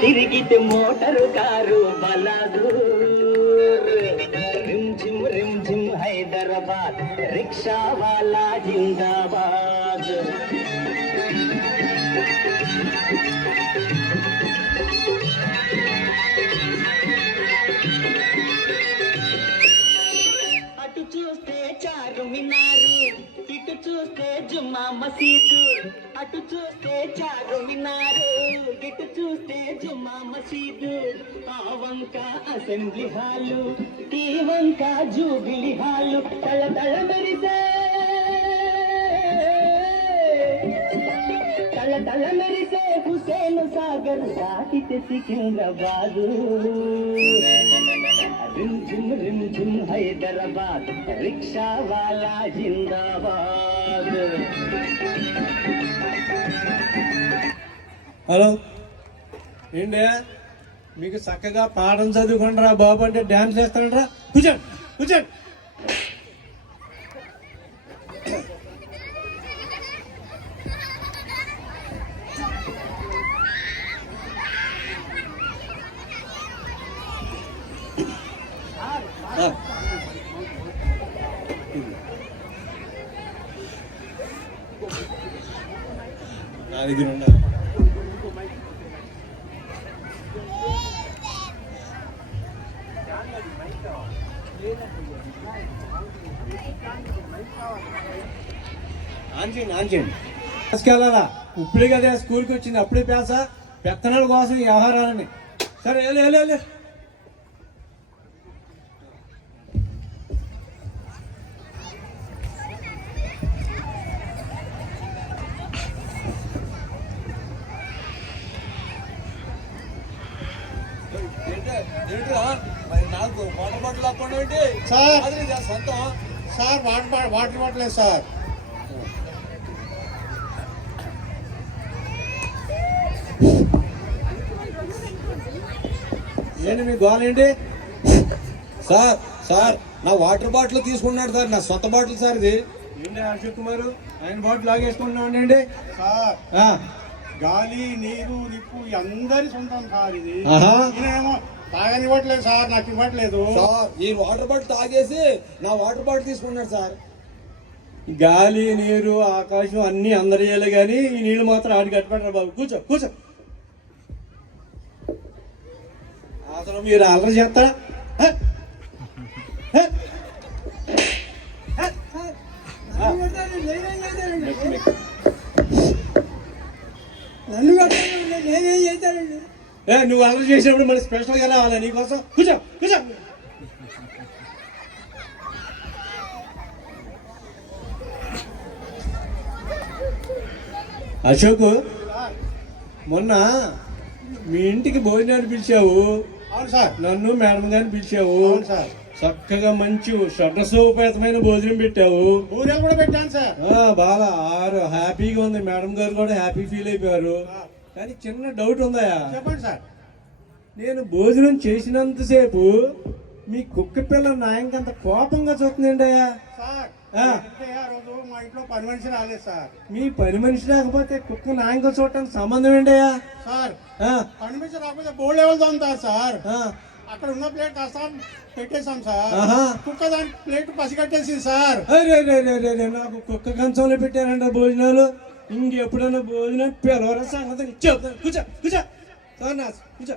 తిరిగితే motor car బలాదూర్ రిమ్ జిమ్ హైదరాబాద్ రిక్షా వాలా జిందాబాద్ అటు చూస్తే చారుమినారు ఇటు చూస్తే జుమ్మా మసీదు అటు చూస్తే చారుమినారు ఇటు చూస్తే జుమ్మా మసీదు ఆ వంక అసెంబ్లీ హాలు ఈ వంక జూబిలి హాలు తల తల మెరిసే తల తల మెరిసే హుసేన్ సాగర్ దాటితే సికింద్రాబాదు రిమ్ జిమ్ హైదరాబాద్ రిక్షా వాలా జిందాబాద్. హలో ఏంటి మీకు చక్కగా పాఠం చదువుకుంటారా బాబు అంటే డ్యాన్స్ చేస్తానరా కూర్చోండి కూర్చోండి నా దగ్గర ఉండాలి. వెళ్ళాలా ఇప్పుడే కదా స్కూల్కి వచ్చింది అప్పుడే పేస పెత్తనాల కోసం ఈ వ్యవహారాలని సరే వెళ్ళు నాకు వాటర్ బాటిల్ అక్కడ సార్ సొంతం సార్ వాటర్ బాటిల్ సార్ ఏంటి మీ గోల్ ఏంటి సార్ సార్ నా వాటర్ బాటిల్ తీసుకున్నాడు సార్ నా సొంత బాటిల్ సార్ ఇది ఏంటి అశోక్ కుమార్ ఆయన బాటిల్ లాగేసుకుంటున్నాడు అండి సార్ గాలి నీరు నిప్పు అందరి సొంతం సార్ ఇది ఏమో తాగనివ్వట్లేదు సార్ నాకు ఇవ్వట్లేదు సార్ ఈ వాటర్ బాటిల్ తాగేసి నా వాటర్ బాటిల్ తీసుకున్నాడు సార్ గాలి నీరు ఆకాశం అన్ని అందరి చేయాలి కానీ ఈ నీళ్ళు మాత్రం ఆడికి కట్టుబెట్టారు బాబు కూర్చో కూర్చో అసలు మీరు అల్లరి చేస్తారా నేనేం చేస్తానండి నువ్వు అల్లరి చేసినప్పుడు మరి స్పెషల్గా రావాలా నీకోసం కూర్చో కూర్చో అశోక్ మొన్న మీ ఇంటికి భోజనాన్ని పిలిచావు అవును సార్ నన్ను మేడం గారిని పిలిచావు అవును సార్ చక్కగా మంచి షడ్రసోపేతమైన భోజనం పెట్టావు భోజనం కూడా పెట్టాను సార్ బాగా హ్యాపీగా ఉంది మేడం గారు కూడా హ్యాపీ ఫీల్ అయిపోయారు కానీ చిన్న డౌట్ ఉందా చెప్పండి సార్ నేను భోజనం చేసినంతసేపు మీ కుక్క పిల్ల నాయంకంత కోపంగా చూస్తుందండి మా ఇంట్లో పని మనిషి రాలేదు సార్ మీ పని మనిషి రాకపోతే కుక్క నాయంగా చూడటానికి సంబంధం ఏంటయ్యా సార్ పని మనిషి రాకపోతే బోర్డు లెవెల్ తోముతారు సార్ అక్కడ ఉన్న ప్లేట్ కాస్త పెట్టేశాం సార్ కుక్క దాని ప్లేట్ పసిగట్టేసింది సార్ నాకు కుక్క కంచంలో పెట్టారంట భోజనాలు ఇంకెప్పుడైనా భోజనం పిలవరా సంగతి చెప్తాను కూర్చో కూర్చో సార్ నా కూర్చో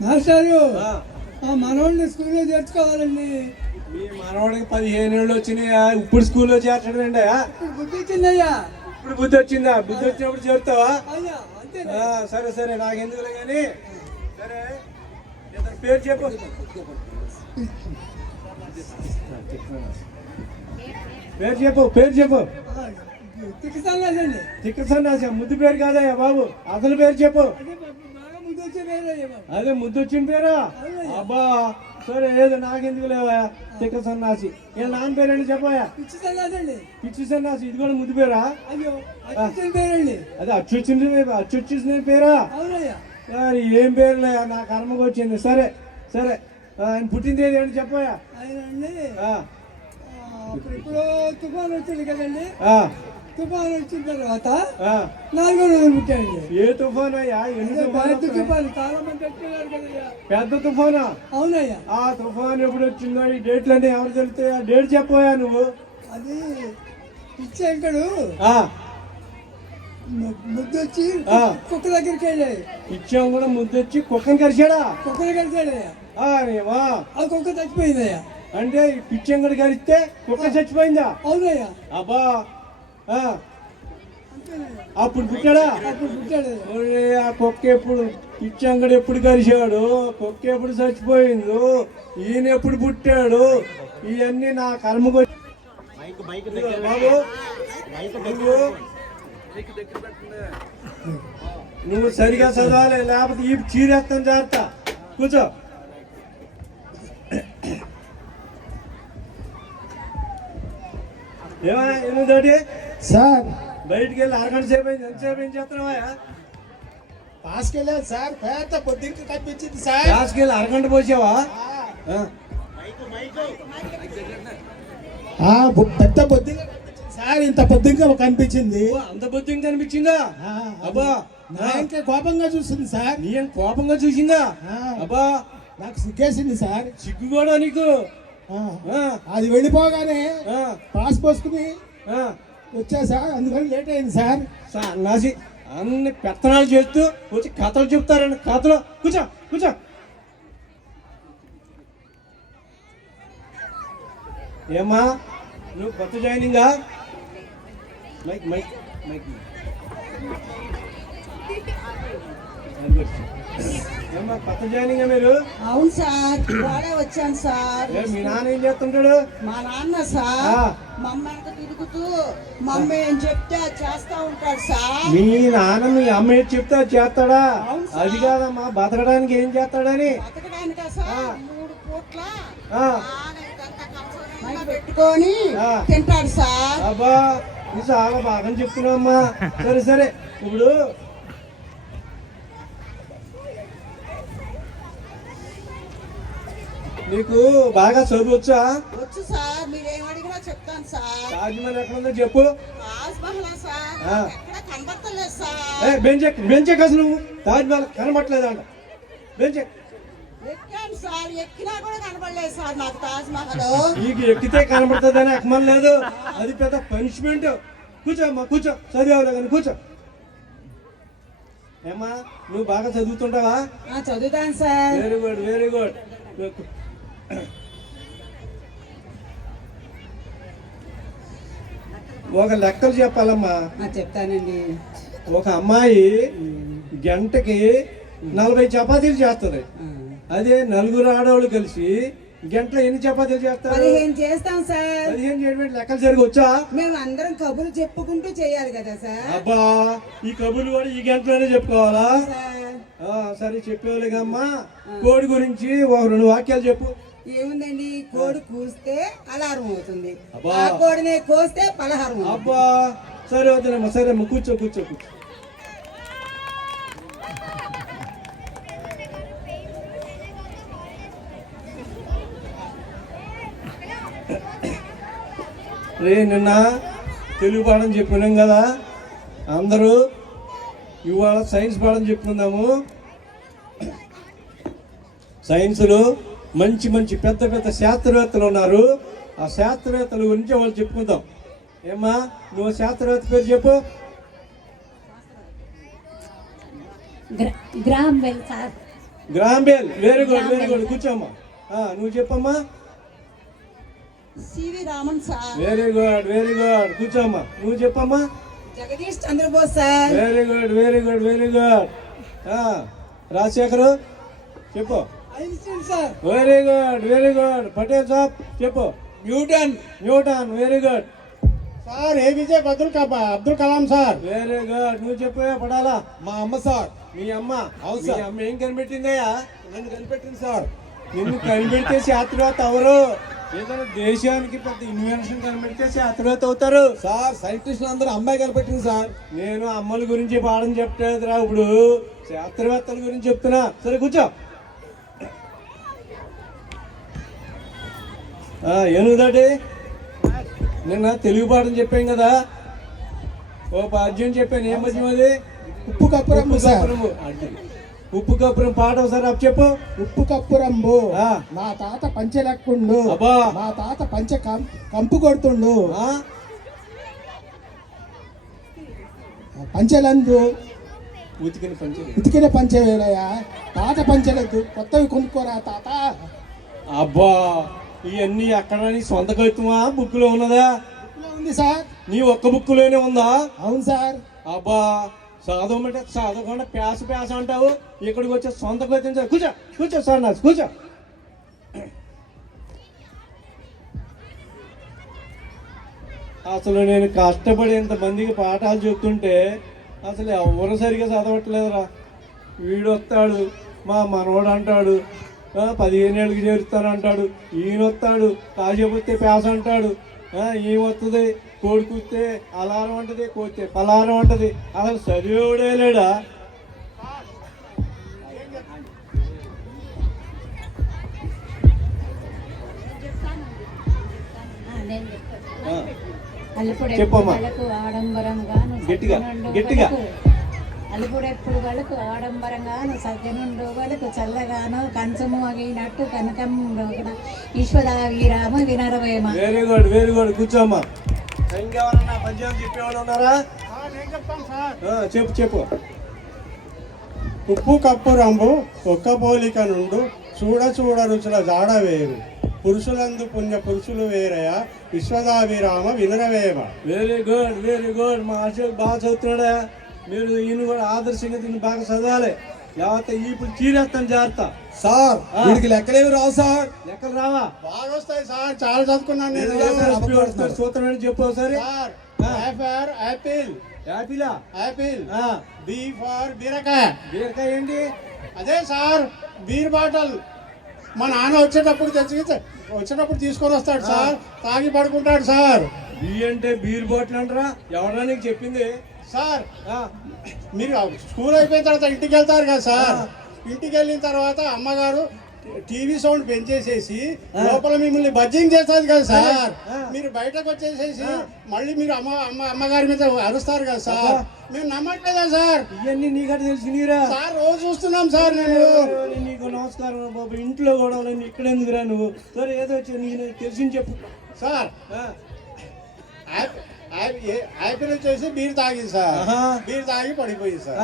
మాస్టారు మనవాడిని స్కూల్లో చేర్చుకోవాలండి మీ మనవాడికి 15 ఏళ్ళు వచ్చినాయా ఇప్పుడు స్కూల్లో చేర్చడం ఏంటి బుద్ధి వచ్చిందయ్యా ఇప్పుడు బుద్ధి వచ్చిందా బుద్ధి వచ్చినప్పుడు చేరుతావా సరే సరే నాకెందుకులే కానీ సరే పేరు చెప్పు పేరు చెప్పు పేరు చెప్పు తిక్క సన్నాసి ముద్దు పేరు కాదయ్యా బాబు అసలు పేరు చెప్పు అదే ముద్దు వచ్చిన పేరా? అబ్బా సరే ఏదో నాకెందుకు లేవా తిక్క సన్నాసి. ఏ నాన్న పేరండి చెప్పయా? పిచ్చి సన్నాసి. ఇది కూడా ముద్దు పేరా? అదే అచ్చొచ్చిన పేరా? సరే ఏం పేరులే నా కర్మకు వచ్చింది. సరే సరే ఆయన పుట్టింది ఏది అని చెప్పయా? ఇప్పుడు తుఫాన్ వచ్చింది కదండి, తుఫాన్ వచ్చిన తర్వాత 4వ రోజు పుట్టాడండి. ఏ తుఫాన్ అయ్యా? ఎన్ని పెద్ద తుఫాన్, చాలా మంది చెప్తున్నారు కదయ్యా. పెద్ద తుఫానా? అవునయ్యా. ఆ తుఫాన్ ఎప్పుడు వచ్చిందో ఈ డేట్లన్నీ ఎవరు తెలుస్తాయి? ఆ డేట్ చెప్పోయా నువ్వు? అది ఇచ్చేంకడు ముద్దొచ్చి కుక్క దగ్గరికి వెళ్ళాయి. ఇచ్చాం కూడా ముద్దొచ్చి కుక్కని కరిచాడా? కుక్కని కలిసాడయ్యా. ఆ కుక్క చచ్చిపోయిందయ్యా. అంటే పిచ్చంగడి కరిస్తే కుక్క చచ్చిపోయిందా? అవునయ్యా. అబ్బా అప్పుడు పుట్టాడా? అప్పుడు పుట్టాడు. ఆ కుక్క ఎప్పుడు పిచ్చంగడు ఎప్పుడు కరిచాడు? కుక్క ఎప్పుడు చచ్చిపోయిందో? ఈయన ఎప్పుడు పుట్టాడు? ఇవన్నీ నా కర్మకు బాబు. నువ్వు సరిగా చదవాలి, లేకపోతే ఈ చీరేస్తాను జాగ్రత్త. కూర్చో. ఏమోటి సార్ బయటికి వెళ్ళి అరగంట సేపు అయింది. ఎంతసేపు ఏం చేస్తున్నావా? పాస్కి వెళ్ళాను సార్, పెద్ద పొద్దుకి కనిపించింది సార్. పాస్కి వెళ్ళి అరగంట పోసావా? పెద్ద పొద్దుగా సార్, ఇంత పొద్దుగా కనిపించింది. అంత బొద్దుగా కనిపించిందా? అబ్బా నా ఇంకా కోపంగా చూస్తుంది సార్. నీ కోపంగా చూసిందా? అబ్బా నాకు సిగ్గేసింది సార్. సిగ్గు కూడా నీకు? అది వెళ్ళిపోగానే పాస్ పోసుకుని వచ్చా సార్, అందుకని లేట్ అయింది సార్. నాసి అన్ని పెత్తనాలు చేస్తూ వచ్చి కథలు చెప్తారండి. కథలు కూర్చో కూర్చో. ఏమ్మా నువ్వు కొత్త జాయినింగా? మైక్ మైక్ మైక్ ఏమ్మా కొత్త జాయినింగా మీరు? అవును సార్, ఇవాళే వచ్చాను సార్. మీ నాన్న ఏం చేస్తుంటాడు? మా నాన్న సార్ మమ్మ వెనక తిరుగుతూ మమ్మ ఏం చెప్తే అది చేస్తా ఉంటాడు సార్. మీ నాన్న మీ అమ్మ ఏం చెప్తే అది చేస్తాడా? అది కాదమ్మా, బతకడానికి ఏం చేస్తాడని. బతకడానికా సార్? 3 పూట్ల పెట్టుకొని తింటాడు సార్. అబ్బా నువ్వు చాలా బాగా చెప్తున్నావమ్మా. సరే సరే ఇప్పుడు నీకు బాగా చదువుచ్చా? వచ్చు సార్, మీరేం అడిగినా చెప్తాను సార్. తాజ్మహల్ ఎక్కడ ఉందో చెప్పు. తాజ్మహల్ సార్ ఎక్కడ కనబడతలేదు సార్. బెంచెక్ అసలు నువ్వు తాజ్మహల్ కనబడలేదంట. బెంచెక్ ఎక్కాను సార్, ఎక్కినా కూడా కనబడలేదు సార్ నాకు తాజ్మహల్. నీకు ఎక్కితే కనబడుతుందని ఎక్కమని లేదు, అది పెద్ద పనిష్మెంట్. కూర్చోమ్మా కూర్చో, చదివావులే కానీ కూర్చో. ఏమ్మా నువ్వు బాగా చదువుతుంటావా? చదువుతాను sir. Very good very good. ఒక లెక్కలు చెప్పాలమ్మా. చెప్తానండి. ఒక అమ్మాయి గంటకి 40 చపాతీలు చేస్తుంది. అదే 4 ఆడవాళ్ళు కలిసి గంటలో ఎన్ని చపాతీలు చేస్తారు? 15 చేస్తాం సార్. 15 చేయడం లెక్కలు సరిగా వచ్చా? మేము అందరం కబుర్లు చెప్పుకుంటూ చేయాలి కదా సార్. అబ్బా ఈ కబుర్లు కూడా ఈ గంటలోనే చెప్పుకోవాలా? సరే చెప్పేవాళ్ళేగమ్మా. కోడి గురించి ఒక 2 వాక్యాలు చెప్పు. ఏముందండి, కోడి కూస్తే అలారం అవుతుంది, ఆ కోడిని కోస్తే పలహారం. అబ్బా సరే వద్దనమ్మా, సరే అమ్మా కూర్చో కూర్చో కూర్చో. నిన్న తెలుగు పాఠం చెప్పుకున్నాం కదా, అందరూ ఇవాళ సైన్స్ పాఠం చెప్పుకుందాము. సైన్స్లో మంచి మంచి పెద్ద పెద్ద శాస్త్రవేత్తలు ఉన్నారు. ఆ శాస్త్రవేత్తల గురించి వాళ్ళు చెప్పుకుందాం. ఏమ్మా నువ్వు శాస్త్రవేత్త పేరు చెప్పు. Graham Bell. Very good very good. కూర్చోమ్మా. నువ్వు చెప్పమ్మా. CV Raman sir. Very good very good. కూర్చోమ్మా. నువ్వు చెప్పమ్మా. Jagadish Chandrabose sir. Very good very good very good. Rajasekhar చెప్పు. Einstein sir. Very good very good. Patel సాబ్ చెప్పు. Newton. Newton. Very good sir. APJ Abdul Kalam sir. Very good. నువ్వు చెప్పు పడాలా. మా అమ్మ సార్. మీ అమ్మ అవును మీ సార్. అమ్మ ఏం కనిపెట్టిందయ్యా? నన్ను కనిపెట్టింది సార్. నిన్ను కనిపెడితే శాస్త్రవేత్త అవరు. ఏదైనా దేశానికి పెద్ద ఇన్వెన్షన్ కనిపెడితే శాస్త్రవేత్త అవుతారు. సార్ సైంటిస్టులు అందరూ అమ్మాయి కనిపెట్టింది సార్. నేను అమ్మల గురించి పాఠం చెప్పలేదురా, ఇప్పుడు శాస్త్రవేత్తల గురించి చెప్తున్నా. సరే కూర్చో. ఏనుగుదాటి నిన్న తెలుగు పాఠం చెప్పాం కదా, ఓ పద్యం చెప్పాను. ఏం పద్యం అది? ఉప్పు కప్పురంబు సార్. కప్పురము. అది. ఉప్పు కప్పురం పాట ఒకసారి అప్పు చెప్పు. ఉప్పు కప్పురంబు ఆ. మా తాత పంచె లెక్కుండు, అబ్బా. మా తాత పంచె కంపు కొడుతుండు, ఆ? పంచెలందు ఉతికిన పంచే. ఉతికిన పంచె వేలయ్యా, తాత పంచెలద్దు కొత్తవి కొనుక్కోరా తాత. అబ్బా, ఇవన్నీ ఎక్కడ నీ సొంత కవిత్వమా, బుక్ లో ఉన్నదా? ఇంట్లో ఉంది సార్. నీ ఒక్క బుక్ లోనే ఉందా? అవును సార్. అబ్బా, చదవమంటే చదవకుండా పేస అంటావు, ఇక్కడికి వచ్చే సొంత కవిత్వం చదువు. కూర్చో కూర్చో సార్, నా కూర్చో. అసలు నేను కష్టపడి ఇంతమందికి పాఠాలు చెప్తుంటే అసలు ఎవరు సరిగా చదవట్లేదురా. వీడు వస్తాడు, మా మనవడు అంటాడు, 15 ఏళ్ళకి చేరుస్తానంటాడు. ఈయన వస్తాడు, కాసేపు వస్తే పేస అంటాడు. ఈమె వస్తుంది, కోడి కూస్తే అలారం అంటది, కోస్తే పలారం అంటది. అసలు చదివేవాడే లేడా? చెప్పమ్మా. గట్టిగా, గట్టిగా. అలుపుడెప్పుడు వలకు ఆడంబరంగాను సజ్జనుండు వలకు చల్లగాను కంచము అగినట్టు కనకం ఈశ్వరా వీరామ వినరవేమ. Very good, very good. కూర్చోమ్మా. ఇంకెవరన్నా పద్యాలు చెప్పేవాళ్ళు ఉన్నారా? చెప్పు చెప్పు. ఉప్పు కప్పు రంబు ఒక్క పోలిక నుండు చూడ చూడ రుచుల జాడ వేరు పురుషులందు పుణ్య పురుషులు వేరయ విశ్వదాభిరామ వినరవేమ. Very good, very good. మా అశోక్ బాగా చదువుతున్నాడా? మీరు ఈయన కూడా ఆదర్శంగా దీన్ని బాగా చదవాలి. లేకపోతే ఇప్పుడు చీరేస్తాను జాగ్రత్త. సార్ వీడికి లెక్కలేవి రావు సార్. లెక్కలు రావా? బాగా వస్తాయి సార్, చాలా చదువుకున్నాను నేను. సూత్రం ఏంటి చెప్పు ఒకసారి. సార్ A for యాపిల్, యాపిలా? యాపిల్. ఆ. B ఫర్ బీరకాయ. బీరకాయ ఏంటి? అదే సార్ బీర్ బాటల్ మా నాన్న వచ్చేటప్పుడు తీసుకొని వస్తాడు సార్, తాగి పడుకుంటాడు సార్. బీ అంటే బీర్ బాటిల్ అంటారా? ఎవరా నీకు చెప్పింది? సార్ మీరు స్కూల్ అయిపోయిన తర్వాత ఇంటికి వెళ్తారు కదా సార్, ఇంటికి వెళ్ళిన తర్వాత అమ్మగారు టీవీ సౌండ్ పెంచేసేసి లోపల మిమ్మల్ని బజ్జింగ్ చేస్తుంది కదా సార్. మీరు బయటకు వచ్చేసేసి మళ్ళీ మీరు అమ్మగారి మీద అరుస్తారు కదా సార్. మేము నమ్మట్లేదా సార్? ఇవన్నీ నీకంటే తెలిసినరా సార్? రోజు చూస్తున్నాం సార్. నీకు నమస్కారం బాబు. ఇంట్లో కూడా ఇక్కడ ఎందుకురా నువ్వు? సరే ఏదో నీకు తెలిసింది చెప్పు సార్. యాపిల్ వచ్చేసి బీర్ తాగింది సార్, బీర్ తాగి పడిపోయింది సార్.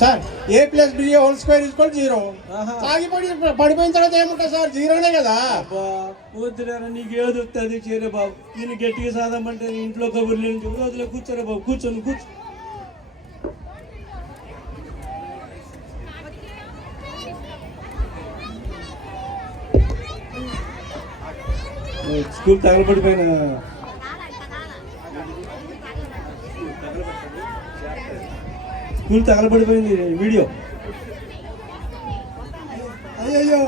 Sir A+B² 0. తాగి పడిపోయిన తర్వాత ఏముంటుంది సార్? జీరోనే కదా. వద్దురా, నీకు ఏది వస్తుంది చేరే బాబు. నేను గట్టిగా సాదమంటే ఇంట్లో కబుర్లు రోజులో కూర్చోరా బాబు. కూర్చొని కూర్చో. స్కూల్ తగలబడిపోయిన స్కూల్ తగలబడిపోయింది వీడియో. అయ్యో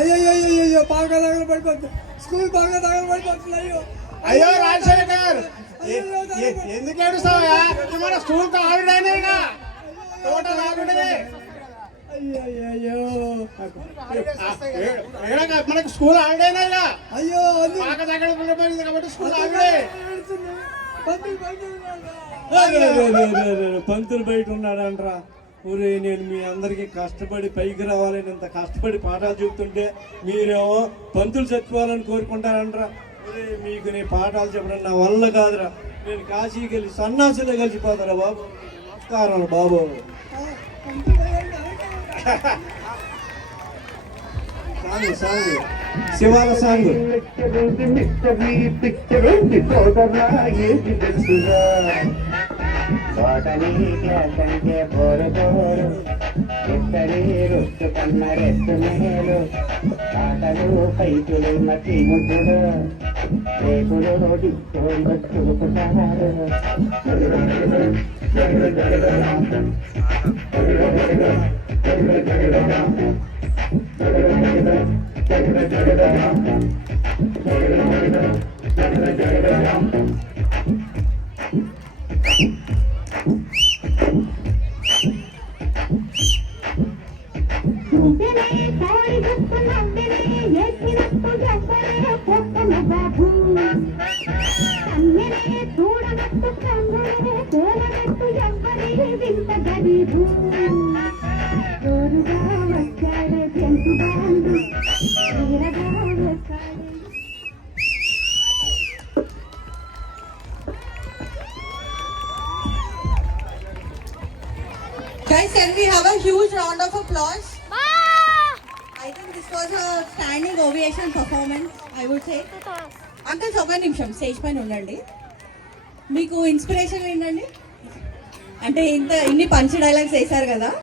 అయ్యో బాగా తగలబడిపోతుంది, స్కూల్ బాగా తగలబడిపోతుంది. అయ్యో అయ్యో రాజశేఖర్, ఎందుకు ఏడుస్తావా? మన స్కూల్ ఆవిడైనా టోటల్ ఆవిడే. అయ్యో మనకి స్కూల్ ఆవిడైనా. అయ్యో బాగా తగలబడిపోయింది కాబట్టి స్కూల్ ఆవిడే. పంతులు బయట ఉన్నాడంట్రా. ఊరే, నేను మీ అందరికి కష్టపడి పైకి రావాలని ఇంత కష్టపడి పాఠాలు చెప్తుంటే మీరేమో పంతులు చచ్చిపోవాలని కోరుకుంటారంట్రా. ఊరే, మీకు నేను పాఠాలు చెప్పడం నా వల్ల కాదురా. నేను కాశీకి వెళ్ళి సన్నాసులో కలిసిపోతారా బాబు. నమస్కారం బాబు. Song శివాల song. తోటని గ్యాసంటే బోరు ఎక్కడి రొట్టు కన్న రెట్టు మేలు తాటలు పైపులు నటి ముద్దుడు రేపులు చూపుతారు. Guys, can we have a huge round of applause? I think this was a standing ovation performance, I would say. Uncles ఒక నిమిషం స్టేజ్ పైన ఉండండి. మీకు ఇన్స్పిరేషన్ ఏంటండి? అంటే ఇన్ని పంచ్ డైలాగ్స్ వేశారు కదా.